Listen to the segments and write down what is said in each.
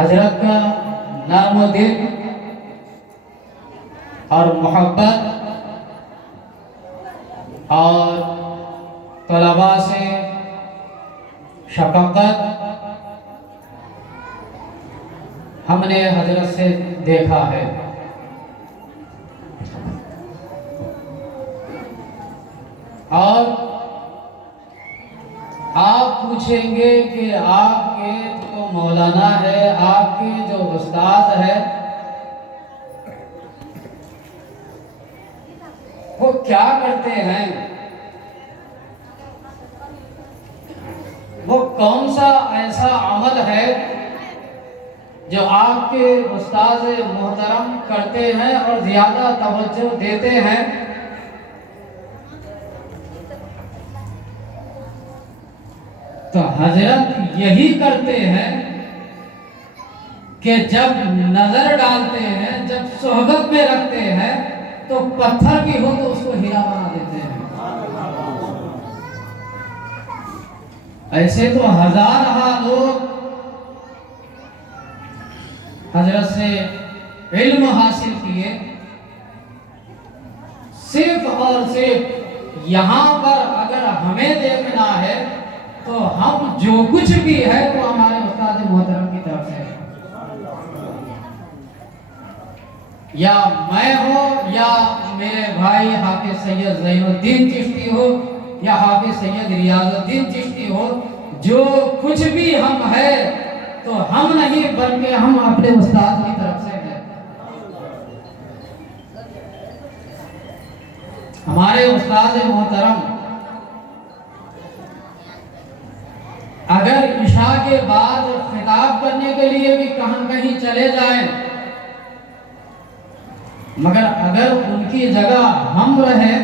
حضرت کا نرم دل اور محبت اور طلباء سے شفقت ہم نے حضرت سے دیکھا ہے. اور آپ پوچھیں گے کہ آپ کے جو مولانا ہے، آپ کے جو استاد ہے، وہ کیا کرتے ہیں؟ وہ کون سا ایسا عمل ہے جو آپ کے استاد محترم کرتے ہیں اور زیادہ توجہ دیتے ہیں؟ تو حضرت یہی کرتے ہیں کہ جب نظر ڈالتے ہیں، جب صحبت میں رکھتے ہیں تو پتھر بھی ہو تو اس کو ہیرا بنا دیتے ہیں. ایسے تو ہزارہ لوگ حضرت سے علم حاصل کیے، صرف اور صرف یہاں پر اگر ہمیں دیکھنا ہے تو ہم جو کچھ بھی ہے وہ ہمارے استاد محترم کی طرف سے ہے. یا میں ہوں یا میرے بھائی حافظ سید زین الدین چشتی ہو یا حافظ سید ریاض الدین چشتی ہو، جو کچھ بھی ہم ہے تو ہم نہیں بلکہ ہم اپنے استاد کی طرف سے ہیں. ہمارے استاد محترم اگر عشاء کے بعد خطاب کرنے کے لیے بھی کہیں چلے جائیں، مگر اگر ان کی جگہ ہم رہیں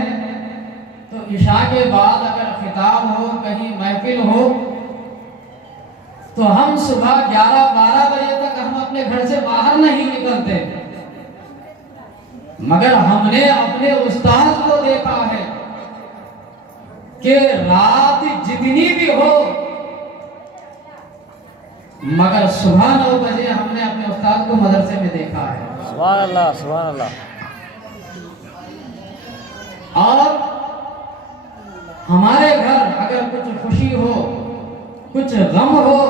تو عشاء کے بعد اگر خطاب ہو، کہیں محفل ہو، تو ہم صبح 11-12 بجے تک ہم اپنے گھر سے باہر نہیں نکلتے. مگر ہم نے اپنے استاد کو دیکھا ہے کہ رات جتنی بھی ہو مگر صبح 9 بجے ہم نے اپنے استاد کو مدرسے میں دیکھا ہے. سبحان اللہ، سبحان اللہ. اور ہمارے گھر اگر کچھ خوشی ہو، کچھ غم ہو،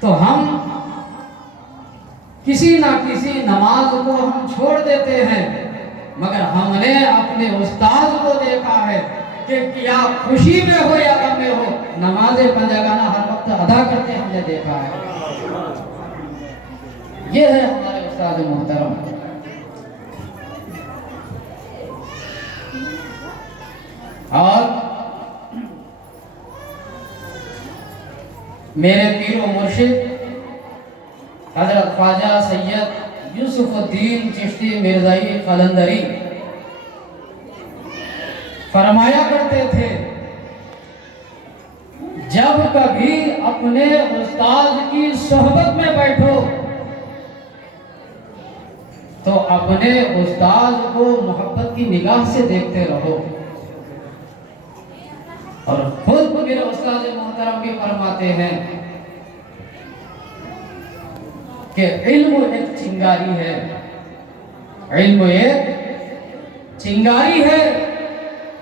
تو ہم کسی نہ کسی نماز کو ہم چھوڑ دیتے ہیں، مگر ہم نے اپنے استاد کو دیکھا ہے کہ کیا خوشی میں ہو یا غم میں ہو نماز پنجگانہ ہر وقت ادا کرتے ہم نے دیکھا ہے. یہ ہے ہمارے استاد محترم. اور میرے پیر و مرشد حضرت خواجہ سید یوسف الدین چشتی مرزائی قلندری فرمایا کرتے تھے، جب کبھی اپنے استاد کی صحبت میں بیٹھو تو اپنے استاد کو محبت کی نگاہ سے دیکھتے رہو. اور خود میرے استاد محترم بھی فرماتے ہیں کہ علم ایک چنگاری ہے، علم ایک چنگاری ہے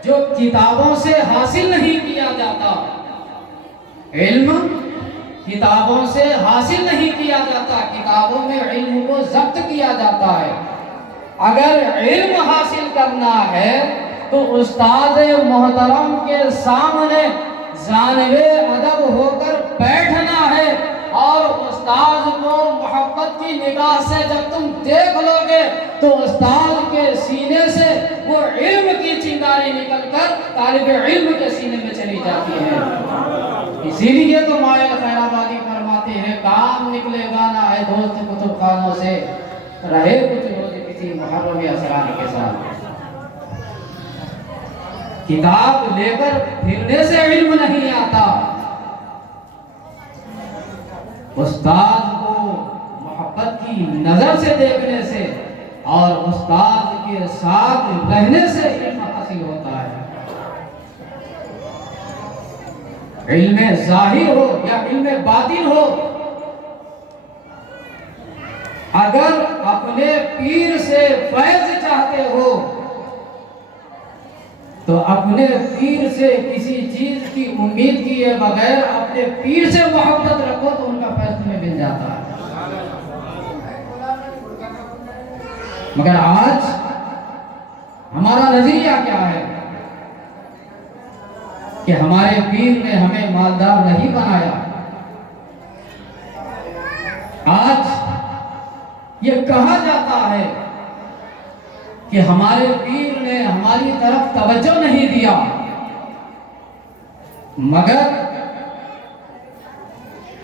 جو کتابوں سے حاصل نہیں کیا جاتا. علم کتابوں سے حاصل نہیں کیا جاتا، کتابوں میں علم کو ضبط کیا جاتا ہے. اگر علم حاصل کرنا ہے تو استاد محترم کے سامنے جانب ادب ہو کر بیٹھنا ہے، اور استاد کو محبت کی نگاہ سے جب تم دیکھ لو گے تو استاد کے سینے سے وہ علم کی چنگاری نکل کر طالب علم کے سینے میں چلی جاتی ہے. اسی لیے تو مائل خیر آبادی فرماتے ہیں، کام نکلے گا نہ ہے دوست کتب خانوں سے، رہے کچھ روز کسی محرم اسرار کے ساتھ. کتاب لے کر پھرنے سے علم نہیں آتا، استاد کو محبت کی نظر سے دیکھنے سے اور استاد کے ساتھ رہنے سے علم حاصل ہوتا ہے. علم ظاہر ہو یا علم باطن ہو، اگر اپنے پیر سے فیض چاہتے ہو تو اپنے پیر سے کسی چیز کی امید کیے بغیر اپنے پیر سے محبت رکھو تو ان کا فیض تمہیں مل جاتا ہے۔ مگر آج ہمارا نظریہ کیا ہے کہ ہمارے پیر نے ہمیں مالدار نہیں بنایا۔ آج یہ کہا جاتا ہے کہ ہمارے پیر نے ہماری طرف توجہ نہیں دیا، مگر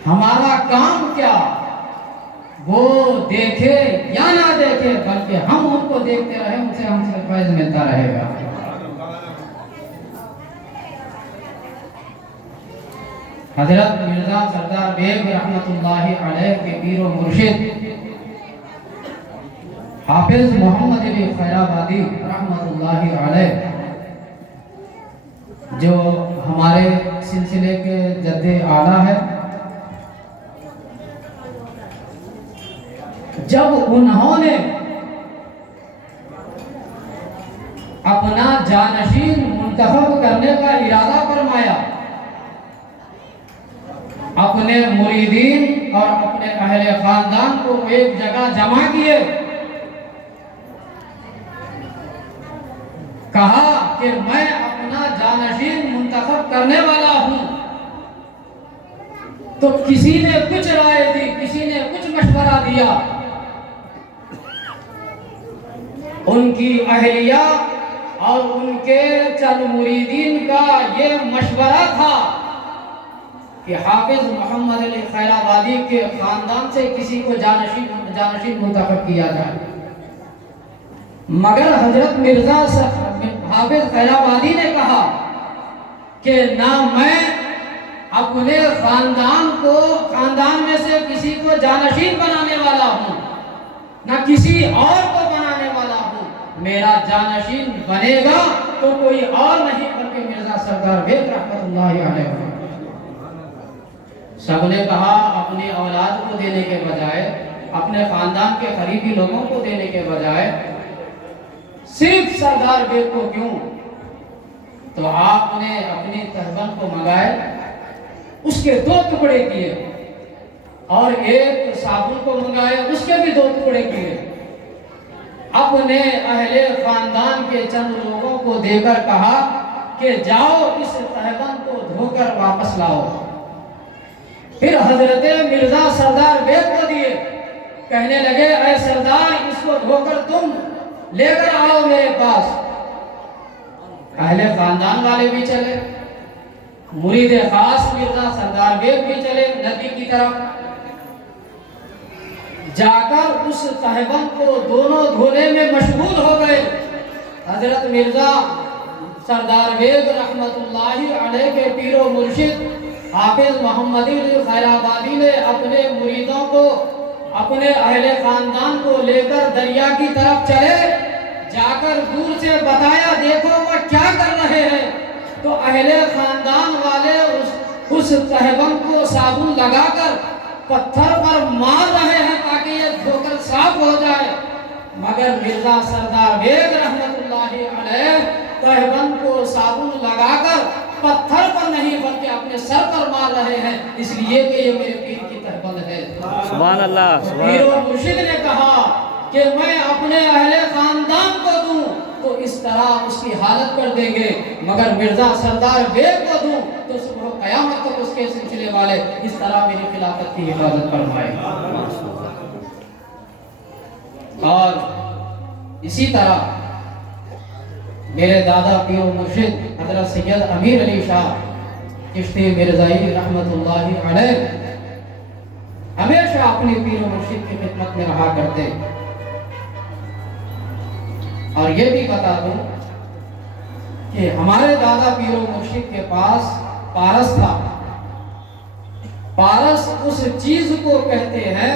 ہمارا کام کیا، وہ دیکھے یا نہ دیکھے بلکہ ہم ان کو دیکھتے رہے، ان سے ہم سے فیض ملتا رہے گا۔ حضرت مرزا سردار بیگ رحمت اللہ علیہ کے پیر و مرشد حافظ محمد علی خیرآبادی رحمت اللہ علیہ، جو ہمارے سلسلے کے جد اعلیٰ ہے، جب انہوں نے اپنا جانشین منتخب کرنے کا ارادہ فرمایا، اپنے مریدین اور اپنے اہل خاندان کو ایک جگہ جمع کیے، کہا کہ میں اپنا جانشین منتخب کرنے والا ہوں، تو کسی نے کچھ رائے دی، کسی نے کچھ مشورہ دیا۔ ان کی اہلیہ اور ان کے چند مریدین کا یہ مشورہ تھا کہ حافظ محمد علی خیرآبادی کے خاندان سے کسی کو جانشین منتخب کیا جائے، مگر حضرت مرزا حافظ خیرآبادی نے کہا کہ نہ میں اپنے خاندان میں سے کسی کو جانشین بنانے والا ہوں، نہ کسی اور کو بنانے والا ہوں، میرا جانشین بنے گا تو کوئی اور نہیں بلکہ مرزا سردار بیگ رحمت اللہ علیہ۔ سب نے کہا اپنی اولاد کو دینے کے بجائے، اپنے خاندان کے قریبی لوگوں کو دینے کے بجائے صرف سردار بیگ کو کیوں؟ تو آپ نے اپنی تہبند کو منگائے، اس کے 2 ٹکڑے کیے، اور ایک صابن کو منگائے، اس کے بھی 2 ٹکڑے کیے، اپنے اہل خاندان کے چند لوگوں کو دے کر کہا کہ جاؤ اس تہبند کو دھو کر واپس لاؤ۔ پھر حضرت مرزا سردار بیگ کو دیے، کہنے لگے اے سردار اس کو دھو کر تم لے کر آؤ میرے پاس۔ اہل خاندان والے بھی چلے، مرید خاص مرزا سردار بیگ بھی چلے ندی کی طرف، جا کر اس تہبند کو دونوں دھونے میں مشغول ہو گئے۔ حضرت مرزا سردار بیگ رحمت اللہ علیہ کے پیر و مرشد حافظ محمد علی خیرآبادی نے اپنے مریدوں کو، اپنے اہل خاندان کو لے کر دریا کی طرف چلے، جا کر دور سے بتایا دیکھو وہ کیا کر رہے ہیں، تو اہل خاندان والے اس تہبند کو صابن لگا کر پتھر پر مار رہے ہیں تاکہ یہ دھو کر صاف ہو جائے، مگر مرزا سردار بیگ رحمت اللہ علیہ تہبند کو صابن لگا کر پتھر پر نہیں بلکہ اپنے سر پر مار رہے ہیں، اس لیے کہ یہ میرے پیر کی تہبند ہے۔ سبحان اللہ، سبحان پیر و اللہ۔ مرشد نے کہا کہ میں اپنے اہل خاندان کو دوں تو اس طرح اس کی حالت کر دیں گے، مگر مرزا سردار بیگ کو دوں تو صبح قیامت تک اس کے سلسلے والے اس طرح میری خلافت کی حفاظت فرمائے۔ اور اسی طرح میرے دادا پیر و مرشد حضرت سید امیر علی شاہ چشتی مرزائی رحمت اللہ علیہ ہمیشہ اپنی پیر و مرشد کی خدمت میں رہا کرتے، اور یہ بھی بتا دوں کہ ہمارے دادا پیر و مرشد کے پاس پارس تھا۔ پارس اس چیز کو کہتے ہیں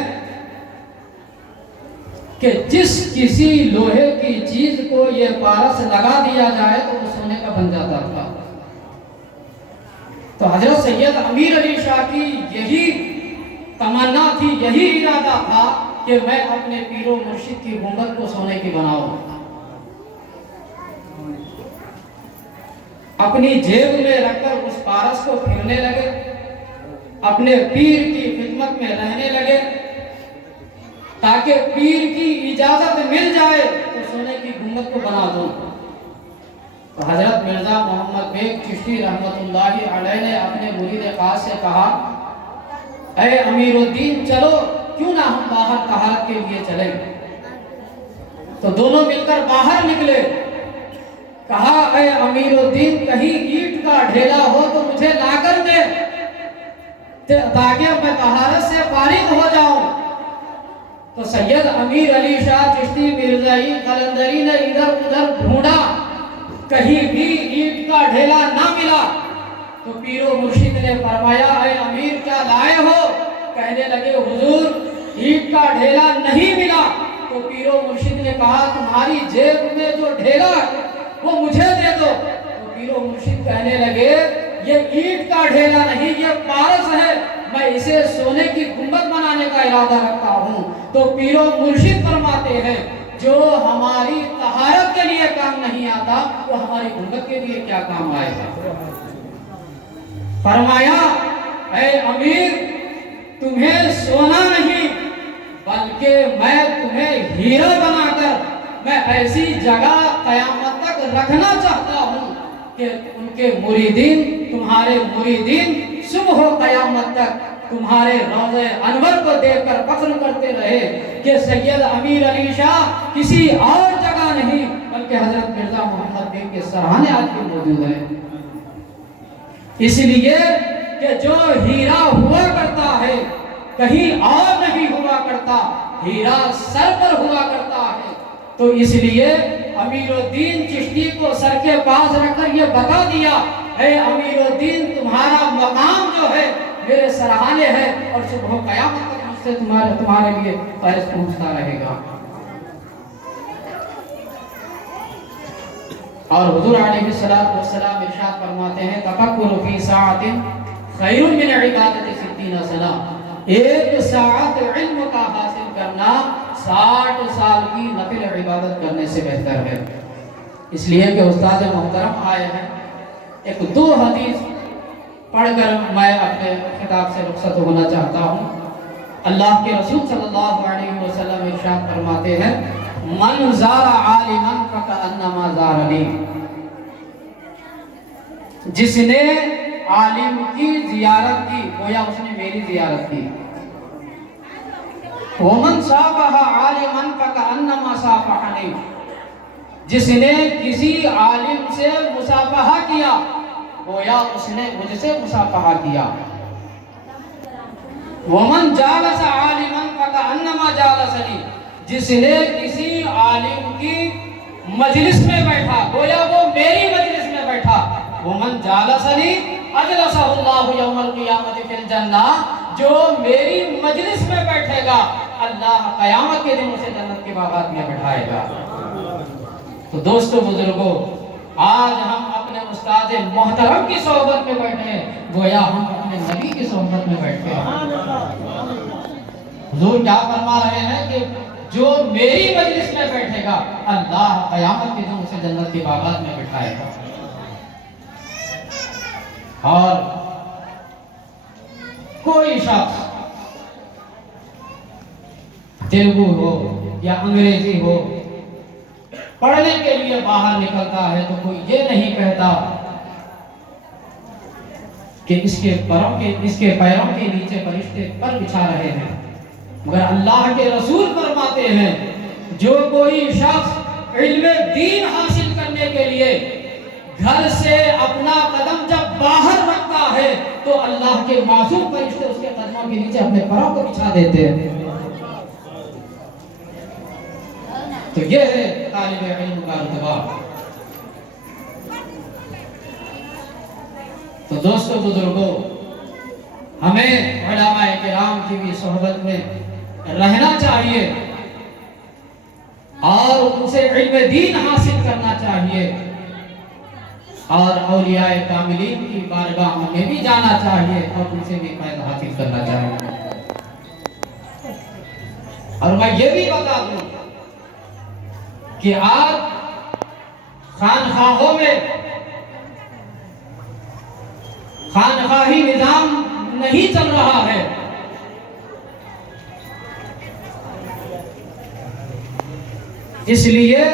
کہ جس کسی لوہے کی چیز کو یہ پارس لگا دیا جائے تو وہ سونے کا بن جاتا تھا۔ تو حضرت سید امیر علی شاہ کی یہی تمنا تھی، یہی ارادہ تھا کہ میں اپنے پیر و مرشد کی گنبد کو سونے کی بناؤں، اپنی جیب میں رکھ کر اس پارس کو پھرنے لگے، اپنے پیر کی خدمت میں رہنے لگے، تاکہ پیر کی اجازت مل جائے تو سونے کی گنبد کو بنا دوں۔ تو حضرت مرزا محمد بیگ چشتی رحمت اللہ علیہ نے اپنے مرید خاص سے کہا، اے امیر الدین چلو، کیوں نہ ہم باہر طہارت کے لیے چلیں؟ تو دونوں مل کر باہر نکلے۔ کہا، اے امیر الدین کہیں اینٹ کا ڈھیلا ہو تو مجھے لا کر دے تاکہ میں طہارت سے فارغ ہو جاؤں۔ تو سید امیر علی شاہ چشتی مرزائی قلندری نے ادھر ادھر ڈھونڈا، کہیں بھی اینٹ کا ڈھیلا نہ ملا۔ تو پیر و مرشد نے فرمایا، اے امیر کیا لائے ہو؟ کہنے لگے، حضور اینٹ کا ڈھیلا نہیں ملا۔ تو پیر و مرشد نے کہا، تمہاری جیب میں جو ڈھیلا ہے وہ مجھے دے دو۔ تو پیر و مرشد کہنے لگے، یہ اینٹ کا ڈھیلا نہیں، یہ پارس ہے، میں اسے سونے کی گنبد بنانے کا ارادہ رکھتا ہوں۔ تو پیر و مرشد فرماتے ہیں، جو ہماری طہارت کے لیے کام نہیں آتا وہ ہماری گنبد کے لیے کیا کام آئے گا؟ فرمایا، اے امیر تمہیں سونا نہیں بلکہ میں تمہیں ہیرا بنا کر میں ایسی جگہ قیامت تک رکھنا چاہتا ہوں کہ ان کے مریدین، تمہارے مریدین صبح و قیامت تک تمہارے روضہ انور کو دیکھ کر فخر کرتے رہے کہ سید امیر علی شاہ کسی اور جگہ نہیں بلکہ حضرت مرزا محمد بیگ کے سرحانے آج بھی موجود ہیں۔ اس لیے کہ جو ہیرا ہوا کرتا ہے کہیں اور نہیں ہوا کرتا، ہیرا سر پر ہوا کرتا ہے۔ تو اس لیے امیر الدین چشتی کو سر کے پاس رکھ کر یہ بتا دیا، اے امیر الدین تمہارا مقام جو ہے میرے سرحانے ہے اور صبح قیامت تک مجھ سے تمہارے لیے فیض پہنچتا رہے گا۔ اور حضور علیہ السلام ارشاد فرماتے ہیں، تفکر فی ساعت خیر من عبادت 60 سنہ، ایک ساعت علم کا حاصل کرنا 60 سال کی نفل عبادت کرنے سے بہتر ہے۔ اس لیے کہ استاد محترم آئے ہیں، ایک دو حدیث پڑھ کر میں اپنے خطاب سے رخصت ہونا چاہتا ہوں۔ اللہ کے رسول صلی اللہ علیہ وسلم ارشاد فرماتے ہیں، من زار عالما فکأنما زارنی، جس نے عالم کی زیارت کی گویا اس نے میری زیارت کی۔ ومن صافح عالما فکأنما صافحنی، جس نے کسی عالم سے مصافحہ کیا گویا اس نے مجھ سے مصافحہ کیا۔ ومن جالس عالما فکأنما جالسنی، جس نے کسی عالم کی مجلس میں بیٹھا گویا وہ میری مجلس میں بیٹھا۔ ومن جالسنی اجلسہ اللہ یوم القیامت فی الجنہ، جو میری مجلس میں بیٹھے گا اللہ قیامت کے دن اسے جنت کے باغات میں بٹھائے گا۔ تو دوستو بزرگوں، آج ہم اپنے استاد محترم کی صحبت میں بیٹھے ہیں گویا ہم اپنے نبی کی صحبت میں بیٹھے ہیں۔ حضور کیا فرما رہے ہیں کہ جو میری مجلس میں بیٹھے گا اللہ قیامت کے دن اسے جنت کے باغات میں بٹھائے گا۔ اور کوئی شخص تیلگو ہو یا انگریزی ہو پڑھنے کے لیے باہر نکلتا ہے تو کوئی یہ نہیں کہتا کہ اس کے پیروں کے نیچے فرشتے پر بچھا رہے ہیں، مگر اللہ کے رسول فرماتے ہیں جو کوئی شخص علم دین حاصل کرنے کے لیے گھر سے اپنا قدم جب باہر رکھتا ہے تو اللہ کے معصوم فرشتے اس کے قدموں کے نیچے اپنے پروں کو بچھا دیتے ہیں۔ تو یہ ہے طالب علم کا رتبہ۔ تو دوستو بزرگوں، ہمیں علماء کرام کی بھی صحبت میں رہنا چاہیے اور ان سے علم دین حاصل کرنا چاہیے۔ اور اولیاء کاملین کی بارگاہ میں بھی جانا چاہیے اور ان سے بھی فیض حاصل کرنا چاہیے۔ اور میں یہ بھی بتا دوں کہ آج خانخواہوں میں خانخواہی نظام نہیں چل رہا ہے، اس لیے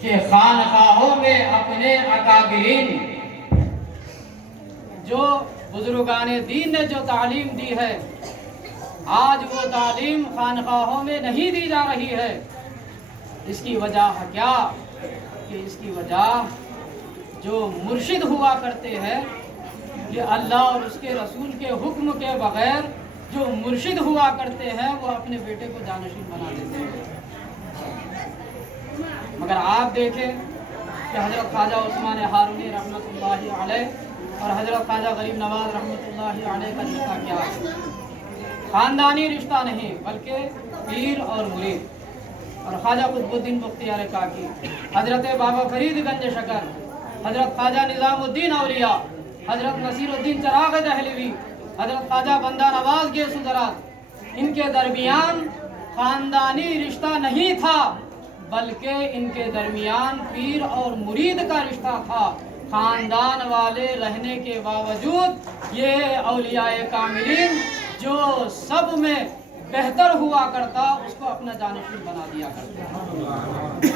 کہ خانخواہوں میں اپنے اکابرین جو بزرگان دین نے جو تعلیم دی ہے، آج وہ تعلیم خانخواہوں میں نہیں دی جا رہی ہے۔ اس کی وجہ کیا؟ کہ اس کی وجہ جو مرشد ہوا کرتے ہیں، یہ اللہ اور اس کے رسول کے حکم کے بغیر جو مرشد ہوا کرتے ہیں وہ اپنے بیٹے کو جانشین بنا دیتے ہیں۔ مگر آپ دیکھیں کہ حضرت خواجہ عثمان ہارونی رحمۃ اللہ علیہ اور حضرت خواجہ غریب نواز رحمۃ اللہ علیہ کا رشتہ کیا ہے؟ خاندانی رشتہ نہیں بلکہ پیر اور مرید۔ اور خواجہ قطب الدین بختیار کاکی، حضرت بابا فرید گنج شکر، حضرت خواجہ نظام الدین اولیاء، حضرت نصیر الدین چراغ دہلوی، حضرت خواجہ بندہ نواز گیسو درات، ان کے درمیان خاندانی رشتہ نہیں تھا بلکہ ان کے درمیان پیر اور مرید کا رشتہ تھا۔ خاندان والے رہنے کے باوجود یہ اولیاء کاملین جو سب میں بہتر ہوا کرتا اس کو اپنا جانشین بنا دیا کرتے۔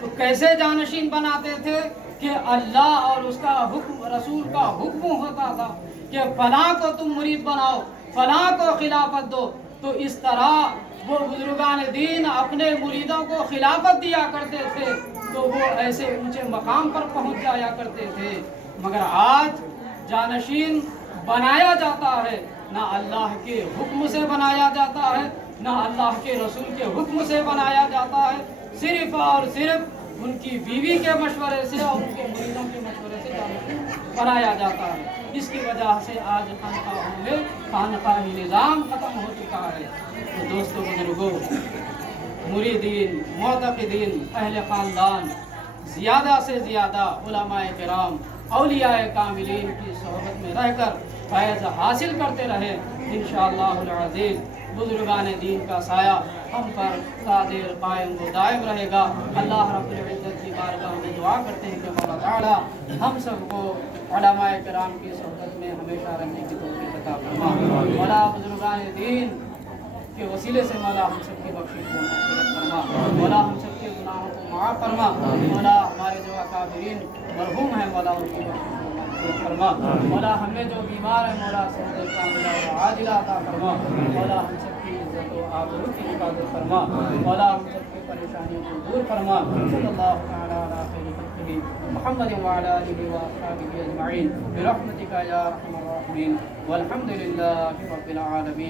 تو کیسے جانشین بناتے تھے؟ کہ اللہ اور اس کا حکم، رسول کا حکم ہوتا تھا کہ فلاں کو تم مرید بناؤ، فلاں کو خلافت دو، تو اس طرح وہ بزرگان دین اپنے مریدوں کو خلافت دیا کرتے تھے تو وہ ایسے اونچے مقام پر پہنچ جایا کرتے تھے۔ مگر آج جانشین بنایا جاتا ہے، نہ اللہ کے حکم سے بنایا جاتا ہے، نہ اللہ کے رسول کے حکم سے بنایا جاتا ہے، صرف اور صرف ان کی بیوی کے مشورے سے اور ان کے مریدوں کے مشورے سے جانشین بنایا جاتا ہے۔ اس کی وجہ سے آج خانقاہوں میں خانقاہی نظام ختم ہو چکا ہے۔ تو دوستو بزرگوں، مریدین، معتقدین، اہل خاندان، زیادہ سے زیادہ علماء کرام، اولیاء کاملین کی صحبت میں رہ کر فیض حاصل کرتے رہے، انشاءاللہ العزیز بزرگان دین کا سایہ ہم پر قادر قائم و دائم رہے گا۔ اللہ رب العزت کی بارگاہ میں دعا کرتے ہیں کہ مولا تعالی ہم سب کو علماء کرام کی صحبت میں ہمیشہ رہنے کی توفیق عطا فرما۔ مولا بزرگان دین کے وسیلے سے مولا ہم سب کی بخشش کو مغفرت فرما، مولا ہم سب کے گناہوں کو معاف فرما، مولا ہمارے جو اکابرین مرحوم ہیں مولا ان کی بخشش کو مغفرت فرما، مولا ہمیں جو بیمار ہیں مولا صحت کاملہ و عاجلہ عطا فرما، مولا ہم سب کی عزت و آبرو کی حفاظت فرما، مولا ہم سب کی پریشانیوں کو دور فرما۔ صلی اللہ تعالی علی خیر خلقہ محمد وعلی آلہ واصحابہ اجمعین برحمتک یا ارحم الراحمین والحمد للہ رب العالمین۔